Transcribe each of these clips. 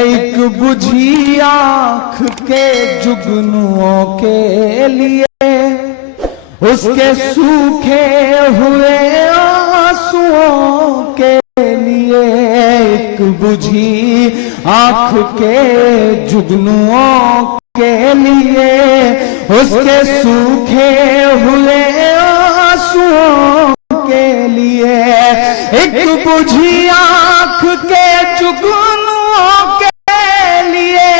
एक बुझी आँख के जुगनुओं के लिए, उसके सूखे हुए आंसुओं के लिए। एक बुझी आँख के जुगनुओं के लिए, उसके सूखे हुए आंसुओं के लिए। एक बुझी आँख के जुगनुओं के लिए,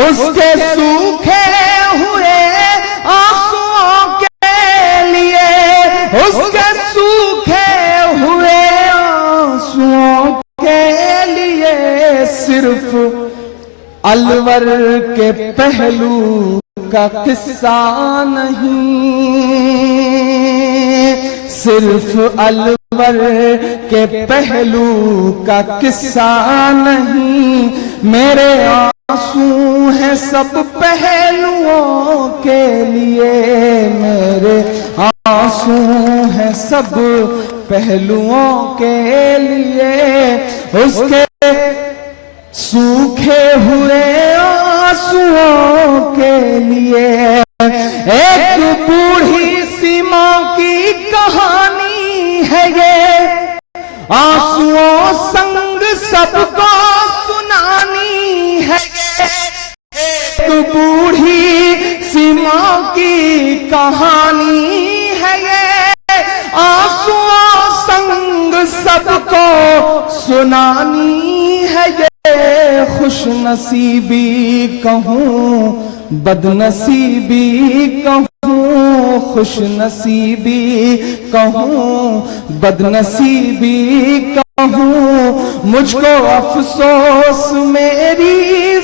उसके सूखे हुए आंसुओं के लिए, उसके सूखे हुए आंसुओं के लिए। सिर्फ अलवर के पहलू का किस्सा नहीं, सिर्फ अलवर के पहलू का किस्सा नहीं, मेरे आंसू हैं सब पहलुओं के लिए। मेरे आंसू हैं सब पहलुओं के लिए, उसके सूखे हुए आंसुओं के लिए। एक बूढ़ी सी माँ की कहानी है ये, आंसुओं संग सबको सुनानी है ये। एक बूढ़ी सी माँ की कहानी है ये, आंसुओं संग सबको सुनानी है ये। खुश नसीबी कहूँ बदनसीबी कहूँ, खुश नसीबी कहूँ बदनसीबी कहूँ, मुझको अफसोस मेरी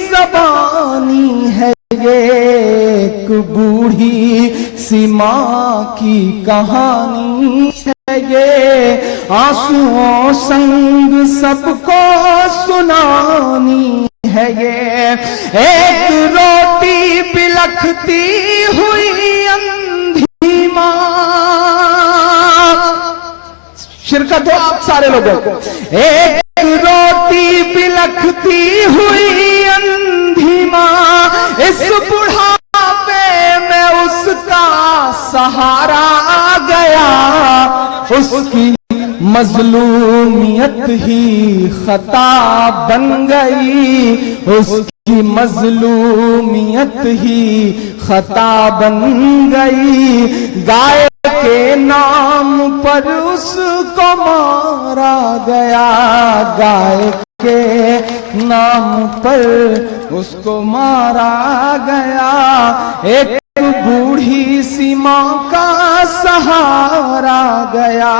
ज़बानी है ये। एक बूढ़ी सी माँ की कहानी है ये, आंसुओं संग सबको सुनानी है ये। एक रोटी बिलखती हुई अंधी माँ, शिरकत हो आप सारे लोगों को। एक रोटी बिलखती हुई अंधी माँ, इस बुढ़ापे में उसका सहारा गया। उसकी मजलूमियत ही खता बन गई, उसकी मजलूमियत ही खता बन गई। गाय के नाम पर उसको मारा गया, गाय के नाम पर उसको मारा गया। एक बूढ़ी सी माँ का सहारा गया।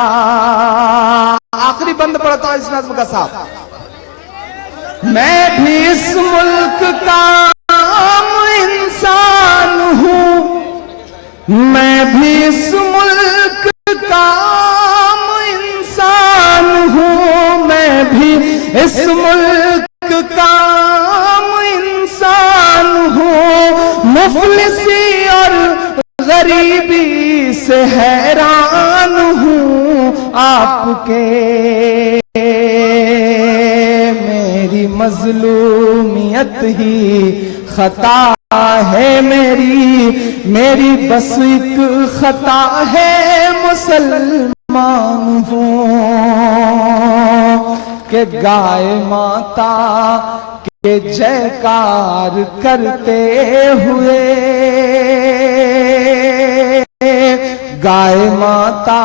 आखिरी बंद पड़ता है इस नज़्म का साथ। मैं भी इस मुल्क का आम इंसान हूँ, मैं भी इस मुल्क का आम इंसान हूँ, मैं भी इस मुल्क का आम इंसान हूँ। मुफलिसी और गरीबी से हैरान हूँ आपके। मेरी मजलूमियत ही खता है मेरी, मेरी बस एक खता है मुसलमान हूँ कि गाय माता के जयकार करते हुए, गाय माता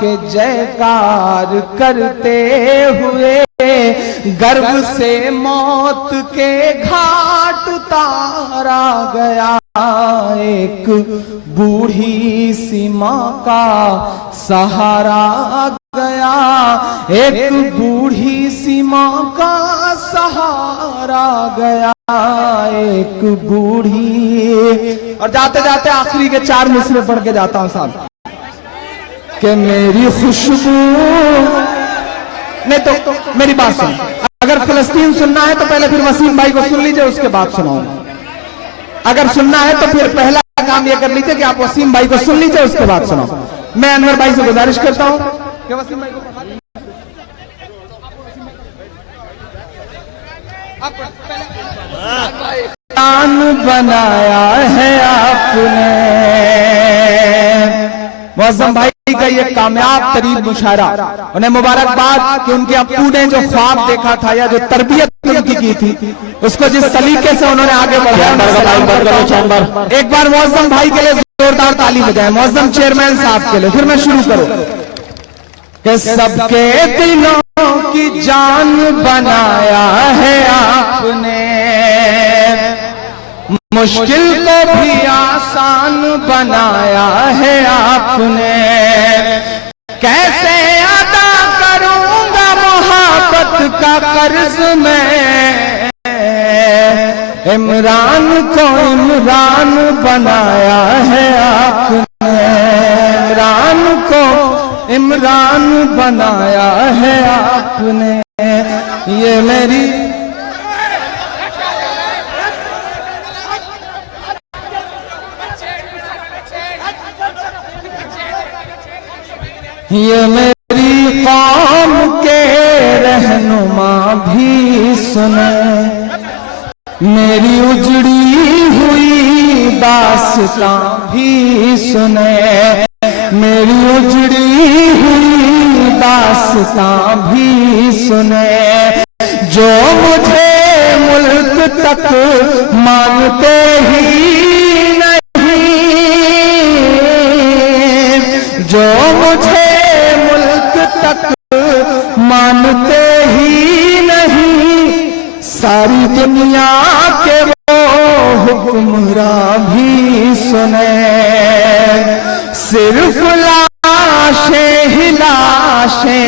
के जयकार करते हुए, गर्व से मौत के घाट उतारा गया। एक बूढ़ी सी माँ का सहारा गया, एक बूढ़ी सी माँ का सहारा गया। एक बूढ़ी, और जाते जाते आखिरी के 4 मिसरे पढ़ के जाता हूं साहब। कि मेरी खुशबू, नहीं तो मेरी बात सुन, अगर फिलिस्तीन सुनना है तो पहले फिर वसीम भाई को सुन लीजिए, उसके बाद सुनाऊंगा। अगर सुनना है तो फिर पहला काम यह कर लीजिए कि आप वसीम भाई को सुन लीजिए, उसके बाद सुनाओ। मैं अनवर भाई से गुजारिश करता हूं कि वसीम भाई को जान बनाया है आपने। मौसम भाई का ये कामयाब तरीन मुशायरा, उन्हें मुबारकबाद कि उनके अप्पू ने जो ख्वाब देखा था या जो तरबियत उनकी की थी उसको जिस सलीके से उन्होंने आगे बढ़ाया। एक बार मौसम भाई के लिए जोरदार ताली बजाएं, मौसम चेयरमैन साहब के लिए। फिर मैं शुरू करूं कि सबके दिलों की जान बनाया है आपने, मुश्किल को भी आसान बनाया है आपने। कैसे अदा करूंगा मोहब्बत का कर्ज मैं, इमरान को इमरान बनाया है आपने, इमरान को इमरान बनाया है आपने। ये मेरी ये मेरी कौम के रहनुमा भी सुने, मेरी उजड़ी हुई दास्तां भी सुने, मेरी उजड़ी हुई दास्तां भी सुने। जो मुझे मुल्क तक मानते ही नहीं, जो मुझे तक मानते ही नहीं, सारी दुनिया के वो हुक्मरां भी सुने। सिर्फ लाशें ही लाशें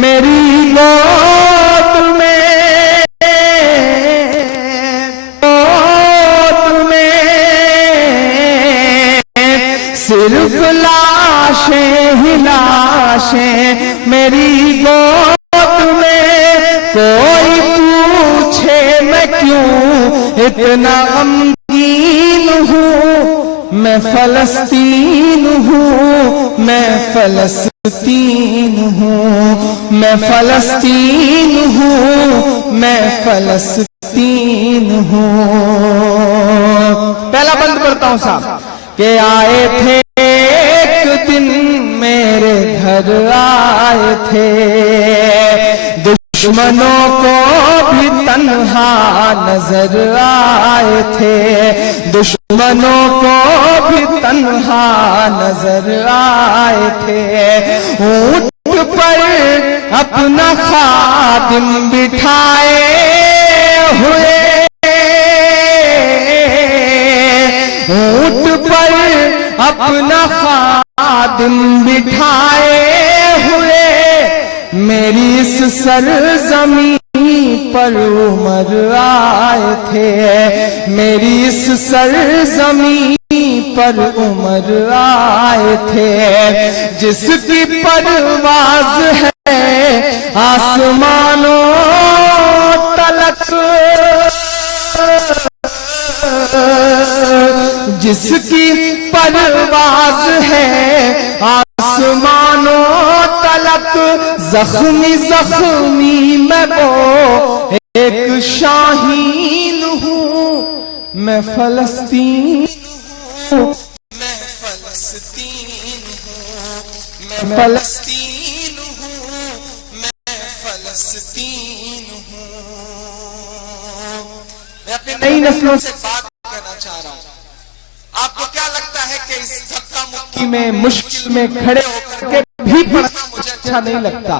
मेरी गोद में, गोद में सिर्फ लाशें ही लाशें मेरी गोद में। कोई पूछे मैं क्यों इतना गमगीन हूँ, मैं फलस्तीन हूँ, मैं फलस्तीन हूँ, मैं फलस्तीन हूँ, मैं फलस्तीन हूँ। पहला बंद करता हूँ साहब के आए थे एक दिन मेरे घर आए थे, दुश्मनों को भी तन्हा नजर आए थे, दुश्मनों को भी तन्हा नजर आए थे। ऊंट पर अपना खादिम बिठाए हुए, ऊंट पर अपना खादिम बिठाए हुए, मेरी इस सरजमीं पर उमर आए थे, मेरी इस सरजमीं पर उमर आए थे। जिसकी परवाज है आसमानों तलक, जिसकी परवाज है आसमानों तलक, जख्मी जख्मी मैं वो एक शाहीन हूँ, मैं फलस्तीन हूँ, मैं फलस्तीन हूँ, मैं फलस्तीन हूँ, मैं फलस्तीन हूँ। मैं अपनी नई नस्लों से बात करना चाह रहा हूँ। आपको क्या लगता है कि इस धक्का मुक्की में मुश्किल में खड़े होकर के भी पढ़ना मुझे अच्छा नहीं लगता,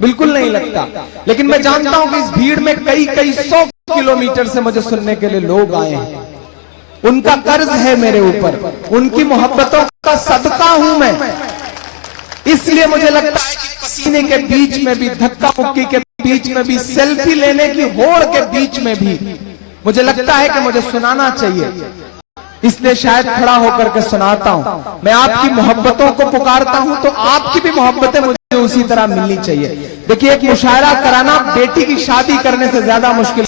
बिल्कुल नहीं लगता। लेकिन मैं जानता हूं कि इस भीड़ में कई कई 100 किलोमीटर से मुझे सुनने के लिए लोग आए हैं। उनका कर्ज है मेरे ऊपर, उनकी मोहब्बतों का सदका हूं मैं। इसलिए मुझे लगता है कि पसीने के बीच में भी, धक्का मुक्की के बीच में भी, सेल्फी लेने की होड़ के बीच में भी मुझे लगता है कि मुझे सुनाना चाहिए। इसलिए शायद खड़ा होकर के सुनाता हूं। मैं आपकी मोहब्बतों को पुकारता हूं तो आपकी भी मोहब्बतें मुझे उसी तरह मिलनी चाहिए। देखिए, एक मुशायरा कराना बेटी की शादी करने से ज्यादा मुश्किल।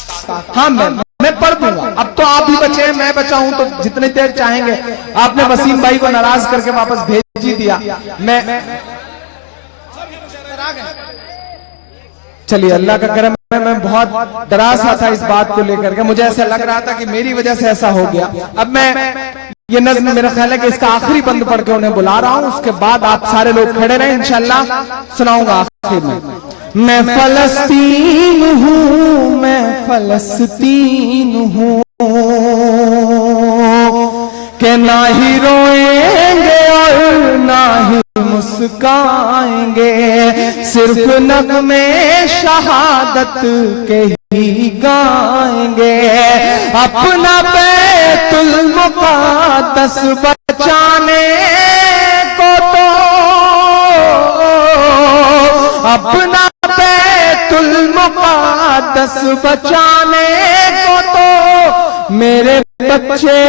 हाँ, मैं पढ़ दूंगा। अब तो आप भी बचे, मैं बचा हूं, तो जितनी देर चाहेंगे। आपने वसीम भाई को नाराज करके वापस भेज ही दिया। मैं चलिए, अल्लाह का करम। मैं बहुत डरा सा था इस बात को लेकर के, मुझे ऐसा लग रहा था कि मेरी वजह से ऐसा हो गया। अब मैं ये नज़्म मेरा ख्याल है कि इसका आखिरी बंद पढ़ के उन्हें बुला रहा हूं, उसके बाद आप सारे लोग खड़े रहे, इंशाल्लाह सुनाऊंगा आखिर में। मैं फलस्तीन हूँ, मैं फलस्तीन हूँ कि ना ही रोएंगे और ना ही मुस्काएंगे, सिर्फ नगमे शहादत के ही गाएंगे। अपना बैतुल मुक़द्दस बचाने को तो, अपना बैतुल मुक़द्दस बचाने को तो मेरे बच्चे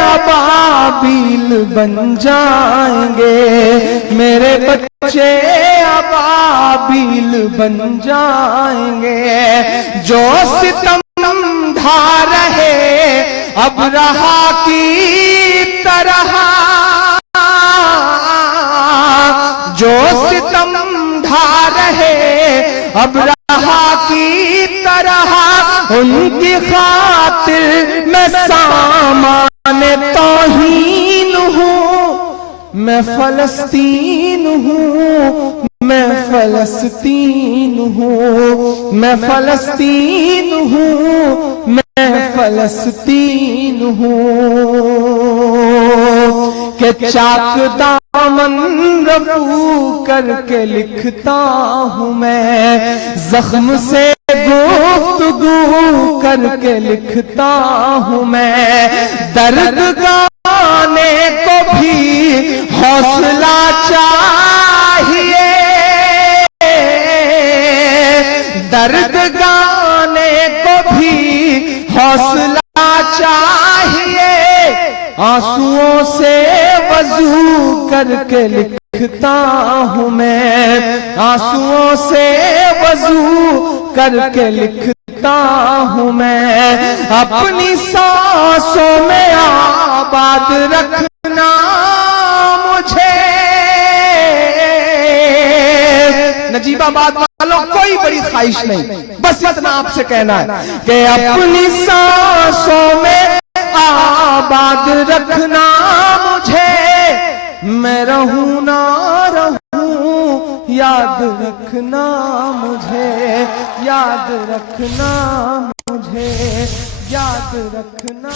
अबाबील बन जाएंगे, मेरे बच्चे अबाबील बन जाएंगे। जो सितम ढा रहे अब रहा की तरह, जो सितम ढा रहे अब रहा की तरह, उनकी खातिर मैं सामाने तौहीन हूँ। मैं फलस्तीन हूँ, मैं फलस्तीन हूँ, मैं फलस्तीन हूँ, मैं फलस्तीन हूँ के चाक दामन रफू करके लिखता हूँ मैं, जख्म से गुफ्तगू करके लिखता हूँ मैं। दर्द गाने को भी हौसला चाहिए, दर्द गाने को भी हौसला चाहिए। आंसुओं से वजू करके लिखता हूँ मैं, आंसुओं से वजू करके लिखता हूँ मैं। अपनी सांसों में आबाद रखना मुझे, नजीबाबाद वालों कोई बड़ी ख्वाहिश नहीं, बस इतना आपसे कहना है कि अपनी सांसों में आबाद रखना मुझे। मैं रहूं ना रहूं याद रखना मुझे, याद रखना मुझे, याद रखना।